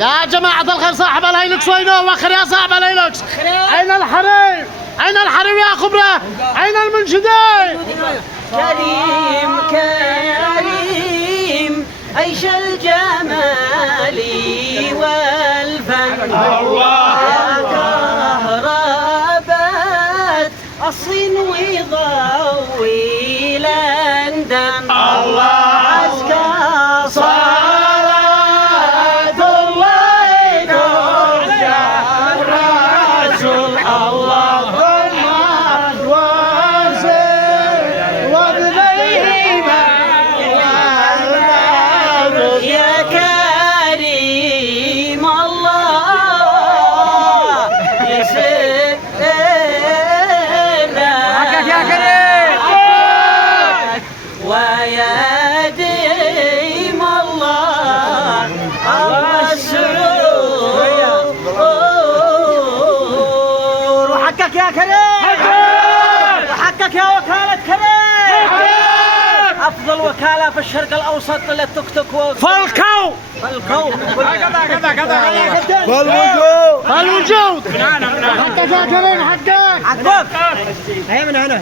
يا جماعة الخير صاحب الهيلكس وينه؟ وخر يا صاحب الهيلكس. أين الحريم؟ أين الحريم يا خبرة؟ أين المنشدين؟ كريم كريم عيش الجمال والفن يا كهرباء الصين وضوي لندن عسكر صلاة الله ترجع الرسول اللهم يا كريم الله يسرنا يا كريم ويا ديم الله السرور وحقك يا كريم وحقك يا وكالة كريم أفضل وكالة في الشرق الأوسط للتوك توك فالكو فالكو فالوجود. حقك يا كريم حقك. حقك هي من هنا